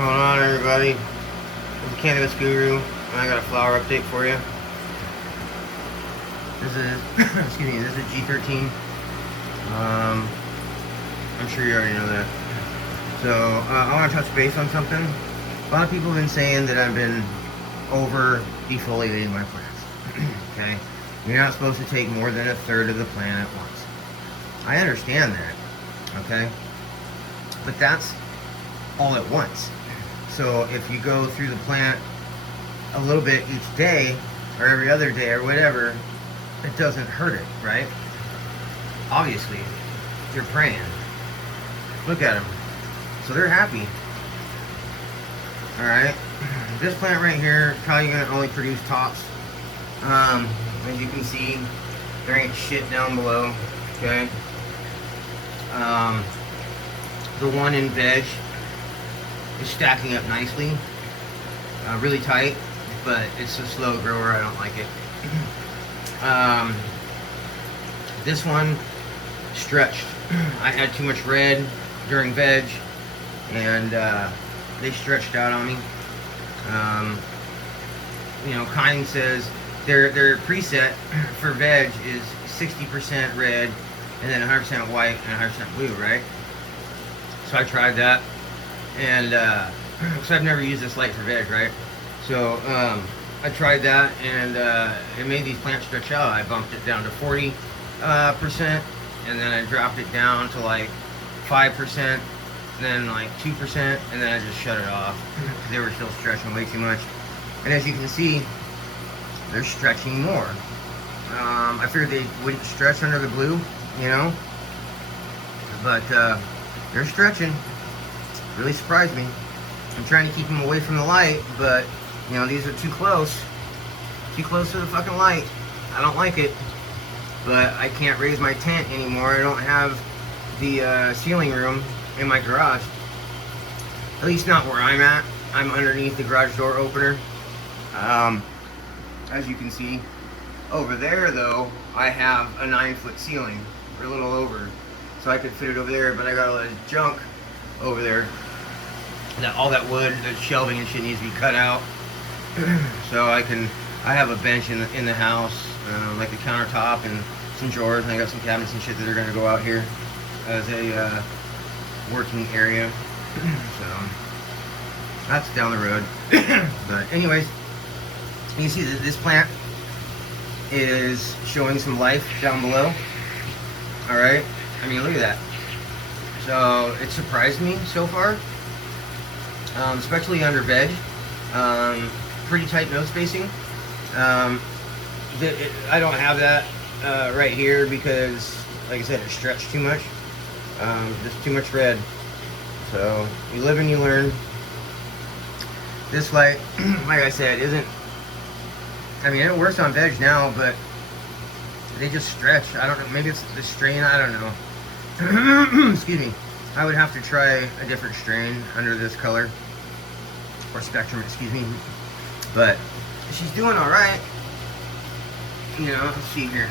going on, everybody? This is Cannabis Guru, and I got a flower update for you. This is, excuse me, this is G13. I'm sure you already know that. So, I want to touch base on something. A lot of people have been saying that I've been over defoliating my plants. Okay? You're not supposed to take more than a third of the plant at once. I understand that. Okay? But that's all at once. So if you go through the plant a little bit each day, or every other day, or whatever, it doesn't hurt it, right? Obviously, you're praying. Look at them. So they're happy. Alright? This plant right here, probably going to only produce tops. As you can see, there ain't shit down below. Okay? The one in veg is stacking up nicely, really tight, but it's a slow grower. I don't like it. This one stretched. I had too much red during veg, and they stretched out on me. You know, Kind says their preset for veg is 60% red, and then 100% white and 100% blue, right? So I tried that, and because I've never used this light for veg, right? So I tried that, and it made these plants stretch out. I bumped it down to 40%, and then I dropped it down to like 5%, then like 2%, and then I just shut it off. They were still stretching way too much, and as you can see, they're stretching more. I figured they wouldn't stretch under the blue, you know, but they're stretching. Really surprised me. I'm trying to keep them away from the light, but you know, these are too close to the fucking light. I don't like it, but I can't raise my tent anymore. I don't have the ceiling room in my garage, at least not where I'm at. I'm underneath the garage door opener. As you can see over there, though, I have a 9-foot ceiling, or a little over, so I could fit it over there, but I got all this junk over there. All that wood, that shelving and shit needs to be cut out. So I have a bench in the house, like the countertop and some drawers, and I got some cabinets and shit that are gonna go out here as a working area. So that's down the road. But anyways, you see that this plant is showing some life down below. All right, I mean, look at that. So it surprised me so far, especially under veg. Pretty tight node spacing. I don't have that right here because, like I said, it stretched too much. Just too much red. So you live and you learn. This light, like I said, isn't. I mean, it works on veg now, but they just stretch. I don't know. Maybe it's the strain. I don't know. Excuse me. I would have to try a different strain under this color, or spectrum, excuse me. But she's doing all right. You know, let's see here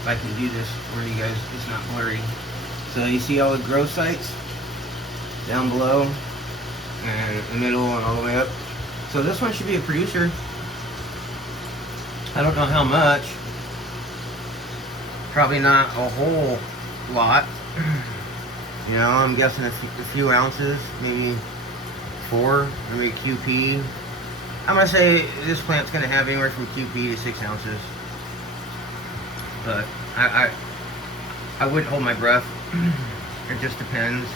if I can do this for you guys. It's not blurry. So you see all the grow sites down below, and in the middle, and all the way up. So this one should be a producer. I don't know how much. Probably not a whole lot. You know, I'm guessing a few ounces, maybe 4, maybe QP. I'm gonna say this plant's gonna have anywhere from QP to 6 ounces. But I wouldn't hold my breath. It just depends.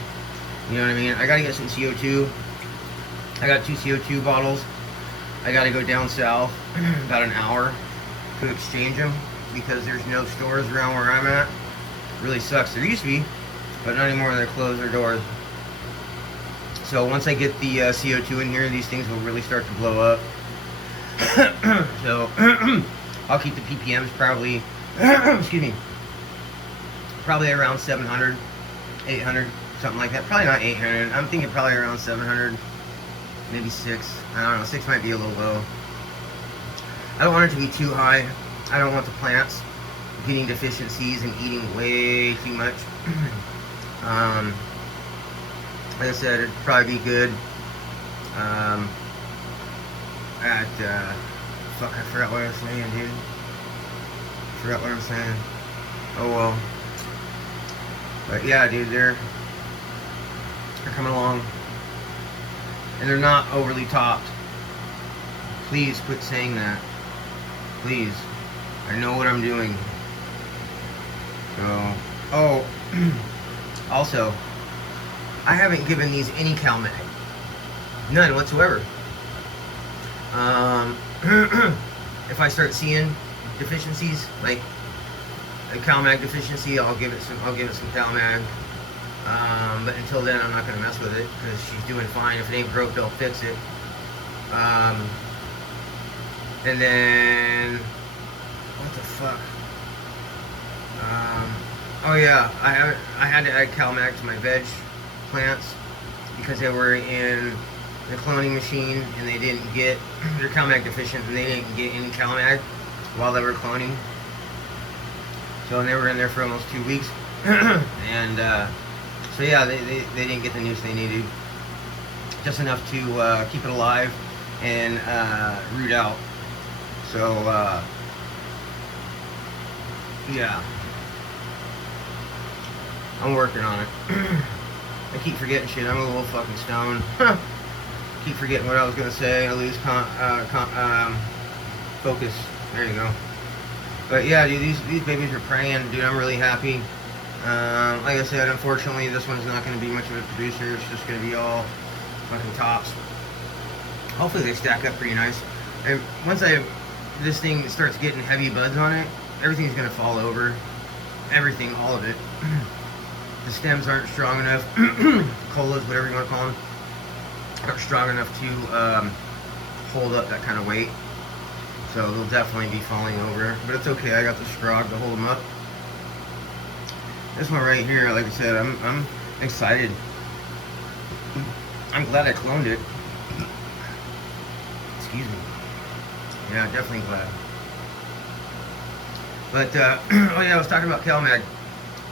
You know what I mean? I gotta get some CO2. I got 2 CO2 bottles. I gotta go down south about an hour to exchange them because there's no stores around where I'm at. Really sucks. There used to be, but not anymore. They're closed their doors. So once I get the CO2 in here, these things will really start to blow up. So I'll keep the ppms probably, excuse me, probably around 700, 800, something like that. Probably not 800. I'm thinking probably around 700, maybe 6. I don't know. 6 might be a little low. I don't want it to be too high. I don't want the plants getting deficiencies and eating way too much. Like I said, it'd probably be good. At fuck, I forgot what I was saying, dude. Forgot what I'm saying. Oh well. But yeah, dude, they're coming along, and they're not overly topped. Please quit saying that. Please. I know what I'm doing. So, oh, also, I haven't given these any CalMag. None whatsoever. If I start seeing deficiencies, like a CalMag deficiency, I'll give it some CalMag. But until then, I'm not gonna mess with it because she's doing fine. If it ain't broke, they'll fix it. And then what the fuck? Oh yeah, I had to add CalMag to my veg plants because they were in the cloning machine and they didn't get, they're CalMag deficient and they didn't get any CalMag while they were cloning. So they were in there for almost 2 weeks. And so yeah, they didn't get the nutrients they needed. Just enough to keep it alive and root out. So yeah, I'm working on it. I keep forgetting shit. I'm a little fucking stoned. Keep forgetting what I was gonna say. I lose focus. There you go. But yeah, dude, these babies are praying, dude. I'm really happy. Like I said, unfortunately, this one's not going to be much of a producer. It's just going to be all fucking tops. Hopefully, they stack up pretty nice. And once this thing starts getting heavy buds on it, everything's going to fall over. Everything, all of it. The stems aren't strong enough. Colas, whatever you want to call them, aren't strong enough to hold up that kind of weight. So they'll definitely be falling over. But it's okay. I got the scrog to hold them up. This one right here, like I said, I'm excited. I'm glad I cloned it. Excuse me. Yeah, definitely glad. But oh yeah, I was talking about CalMag.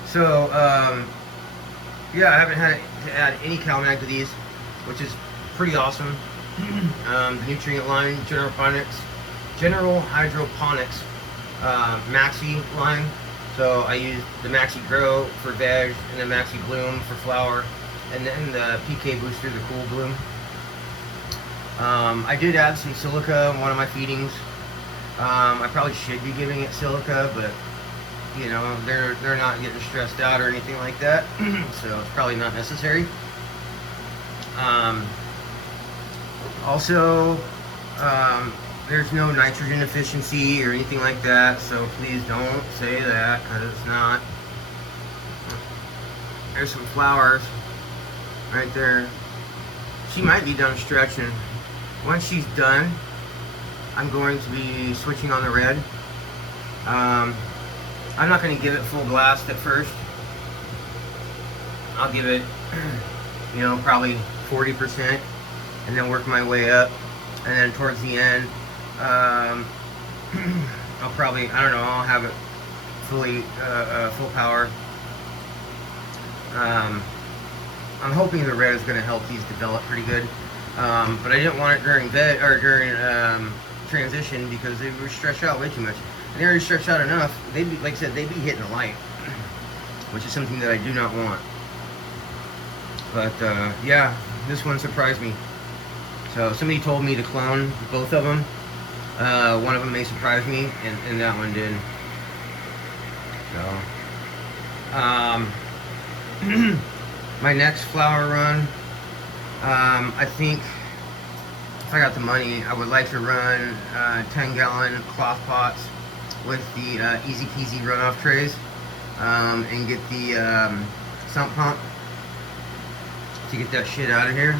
So yeah, I haven't had to add any CalMag to these, which is pretty awesome. The nutrient line, General Hydroponics Maxi line. So I use the Maxi Grow for veg, and the Maxi Bloom for flower, and then the PK Booster, the Cool Bloom. I did add some silica in one of my feedings. I probably should be giving it silica, but you know, they're not getting stressed out or anything like that, so it's probably not necessary. Also, there's no nitrogen deficiency or anything like that, so please don't say that, because it's not. There's some flowers right there. She might be done stretching. Once she's done, I'm going to be switching on the red. I'm not going to give it full blast at first. I'll give it, you know, probably 40%, and then work my way up. And then towards the end, I'll probably, I don't know, I'll have it fully, full power. I'm hoping the red is going to help these develop pretty good. But I didn't want it during transition because they were stretched out way too much. And they already stretched out enough. They'd be, like I said, they'd be hitting the light, which is something that I do not want. But yeah, this one surprised me. So somebody told me to clone both of them. One of them may surprise me, and that one did. So, my next flower run, I think if I got the money, I would like to run 10-gallon cloth pots with the easy peasy runoff trays, and get the sump pump to get that shit out of here.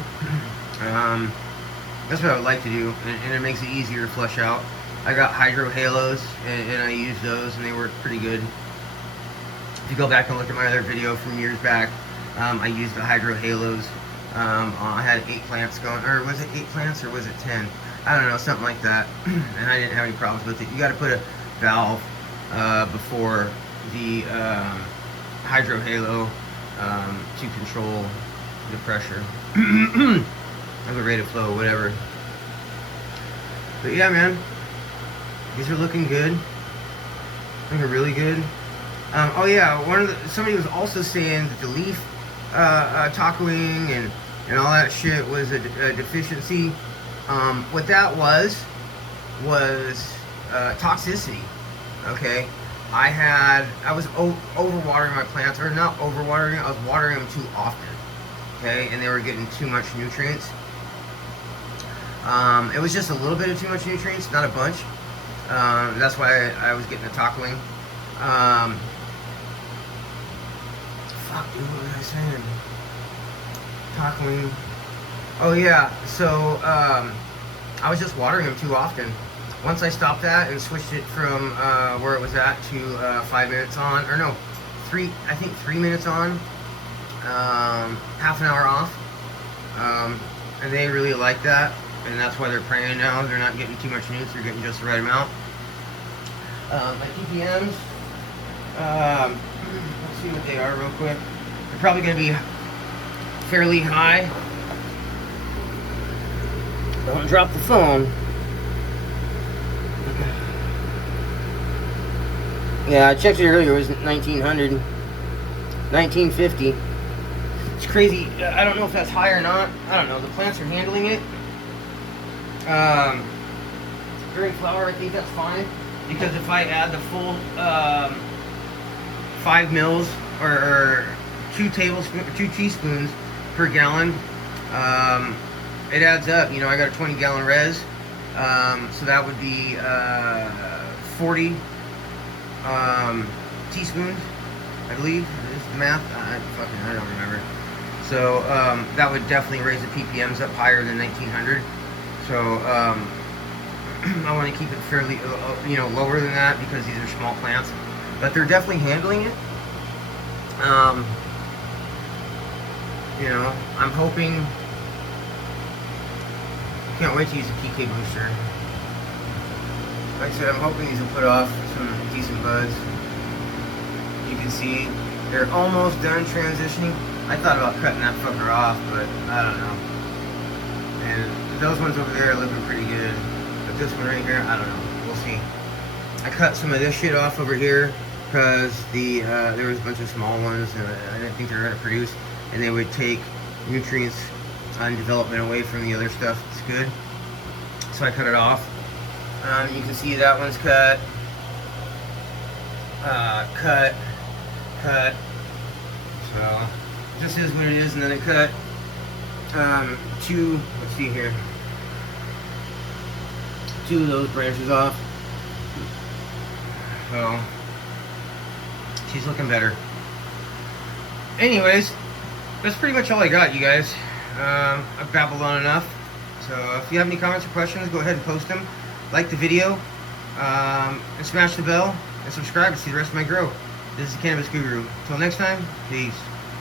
That's what I would like to do, and it makes it easier to flush out. I got hydro halos, and I use those, and they work pretty good. If you go back and look at my other video from years back, I used the hydro halos. I had 8 plants going, or was it 8 plants, or was it 10? I don't know, something like that. And I didn't have any problems with it. You got to put a valve before the hydro halo to control the pressure or the rate of flow, whatever. But yeah, man, these are looking good. Looking really good. Oh yeah, somebody was also saying that the leaf tacoing and all that shit was a deficiency. What that was toxicity. Okay, I was overwatering my plants, or not overwatering. I was watering them too often. Okay, and they were getting too much nutrients. It was just a little bit of too much nutrients, not a bunch. That's why I was getting the tacoing. Fuck, dude, what was I saying? Tacoing. Oh yeah, so I was just watering them too often. Once I stopped that and switched it from where it was at to 5 minutes on, or no, 3 minutes on, half an hour off, and they really like that, and that's why they're praying now. They're not getting too much nutrients, they're getting just the right amount. My ppms, let's see what they are real quick. They're probably going to be fairly high. Don't drop the phone. Yeah, I checked it earlier. It was 1900, 1950. It's crazy. I don't know if that's high or not. I don't know. The plants are handling it. During flower, I think that's fine, because if I add the full 5 mils or 2 teaspoons per gallon, it adds up. You know, I got a 20-gallon res, so that would be 40 teaspoons, I believe. Is the math? I don't remember. So that would definitely raise the ppms up higher than 1900. So I want to keep it fairly, lower than that, because these are small plants. But they're definitely handling it. I'm hoping. Can't wait to use a PK booster. Like I said, I'm hoping these will put off some decent buds. You can see they're almost done transitioning. I thought about cutting that fucker off, but I don't know. And those ones over there are looking pretty good. But this one right here, I don't know. We'll see. I cut some of this shit off over here because there was a bunch of small ones and I didn't think they were going to produce. And they would take nutrients and development away from the other stuff. It's good. So I cut it off. You can see that one's cut. Cut. So this is what it is, and then I cut let's see here, 2 of those branches off. So she's looking better. Anyways, that's pretty much all I got, you guys. I've babbled on enough. So if you have any comments or questions, go ahead and post them. Like the video, and smash the bell, and subscribe to see the rest of my grow. This is the Cannabis Guru. Till next time, peace.